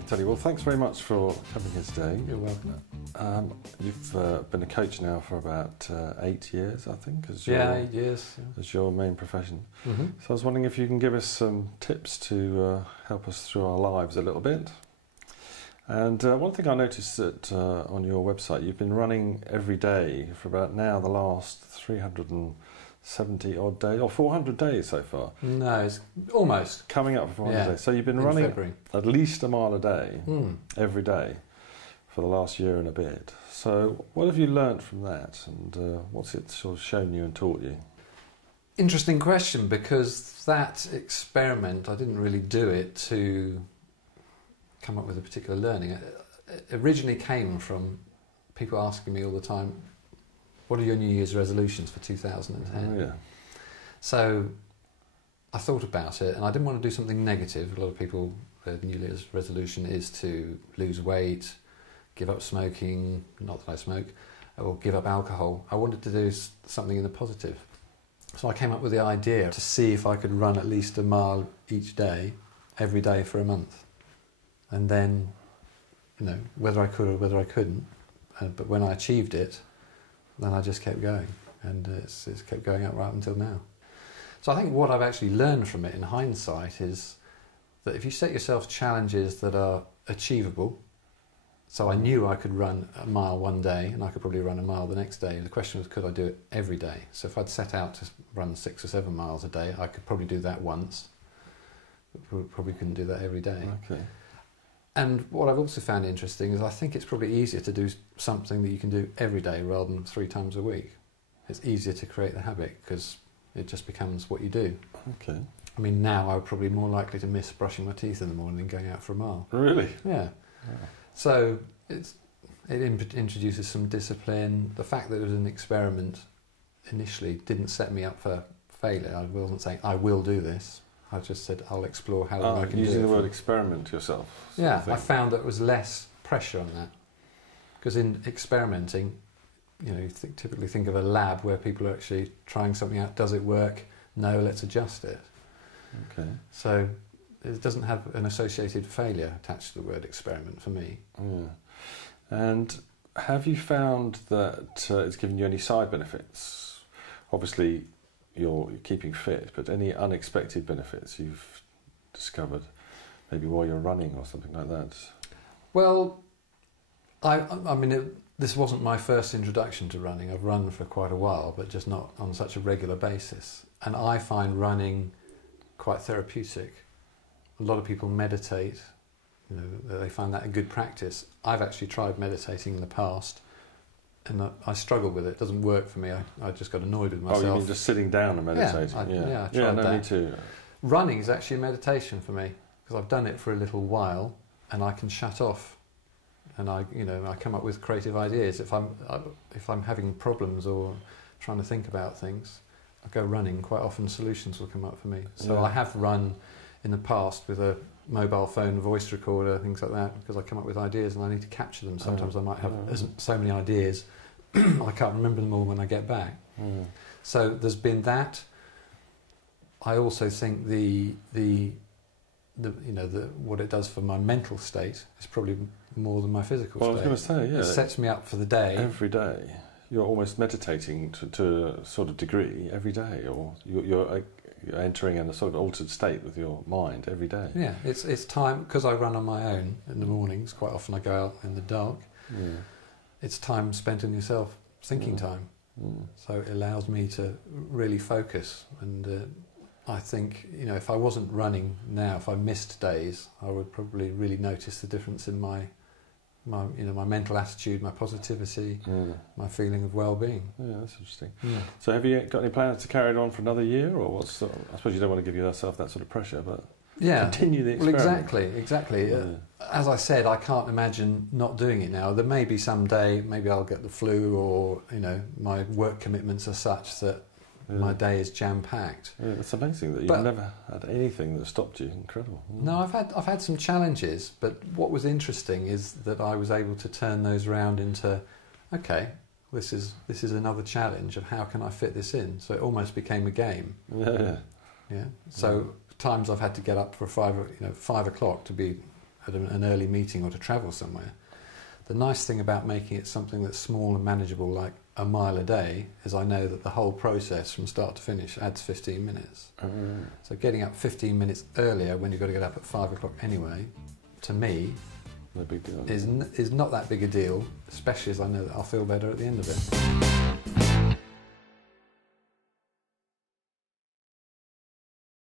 Okay, Teddy, well thanks very much for coming here today. You're welcome. You've been a coach now for about 8 years, I think, as 8 years. as your main profession. Mm-hmm. So I was wondering if you can give us some tips to help us through our lives a little bit. And one thing I noticed that on your website, you've been running every day for about now the last 370 odd days, or 400 days so far. No, it's almost. Coming up for 400 days. So you've been in running February. at least a mile a day, every day, for the last year and a bit. So what have you learnt from that, and what's it sort of shown you and taught you? Interesting question, because that experiment, I didn't really do it to come up with a particular learning. It originally came from people asking me all the time, what are your New Year's resolutions for 2010? Oh, yeah. So I thought about it, and I didn't want to do something negative. A lot of people, their New Year's resolution is to lose weight, give up smoking, not that I smoke, or give up alcohol. I wanted to do something in the positive. So I came up with the idea to see if I could run at least a mile each day, every day for a month. And then, whether I could or whether I couldn't. But when I achieved it, then I just kept going. And it's kept going up right until now. So I think what I've actually learned from it in hindsight is that if you set yourself challenges that are achievable, so I knew I could run a mile one day and I could probably run a mile the next day. The question was, could I do it every day? So if I'd set out to run 6 or 7 miles a day, I could probably do that once. But probably couldn't do that every day. Okay. And what I've also found interesting is I think it's probably easier to do something that you can do every day rather than 3 times a week. It's easier to create the habit because it just becomes what you do. Okay. I mean, now I'm probably more likely to miss brushing my teeth in the morning than going out for a mile. Really? Yeah. Yeah. So it introduces some discipline. The fact that it was an experiment initially didn't set me up for failure. I wasn't saying, I will do this. I just said, I'll explore how I can do it. Using the word experiment yourself. Yeah, I found that there was less pressure on that. Because in experimenting, you typically think of a lab where people are actually trying something out. Does it work? No, let's adjust it. Okay. So it doesn't have an associated failure attached to the word experiment for me. Yeah. And have you found that it's given you any side benefits? Obviously, you're keeping fit, but any unexpected benefits you've discovered, maybe while you're running or something like that? Well, I mean, this wasn't my first introduction to running. I've run for quite a while, but just not on such a regular basis. And I find running quite therapeutic. A lot of people meditate, they find that a good practice. I've actually tried meditating in the past, and I struggle with it. It doesn't work for me. I just got annoyed with myself. Oh, you mean just sitting down and meditating? I tried that. Me too. Running is actually a meditation for me, because I've done it for a little while, and I can shut off, and I come up with creative ideas. If I'm having problems or trying to think about things, I go running. Quite often, solutions will come up for me. So I have run in the past with a mobile phone, voice recorder, things like that, because I come up with ideas and I need to capture them. Sometimes I might have so many ideas, I can't remember them all when I get back. So there's been that. I also think the what it does for my mental state is probably more than my physical state. Well, I was going to say, yeah. It sets me up for the day. Every day. You're almost meditating to a sort of degree every day, or you're entering in a sort of altered state with your mind every day. Yeah, it's time, because I run on my own in the mornings. Quite often I go out in the dark. Yeah. It's time spent on yourself, thinking time. So it allows me to really focus. And I think, if I wasn't running now, if I missed days, I would probably really notice the difference in my mental attitude, my positivity, my feeling of well-being. Yeah, that's interesting. Yeah. So have you got any plans to carry it on for another year, or I suppose you don't want to give yourself that sort of pressure, but continue the experiment. Well, exactly. Yeah. As I said, I can't imagine not doing it now. There may be some day, maybe I'll get the flu, or my work commitments are such that my day is jam-packed. Yeah, it's amazing that you've never had anything that stopped you. Incredible. No, I've had some challenges, but what was interesting is that I was able to turn those around into, okay, this is another challenge of how can I fit this in. So it almost became a game. Yeah. Yeah. So times I've had to get up for 5 o'clock to be at an early meeting or to travel somewhere. The nice thing about making it something that's small and manageable, like a mile a day, is I know that the whole process from start to finish adds 15 minutes. So getting up 15 minutes earlier when you've got to get up at 5 o'clock anyway, to me, no big deal. Is not that big a deal, especially as I know that I'll feel better at the end of it.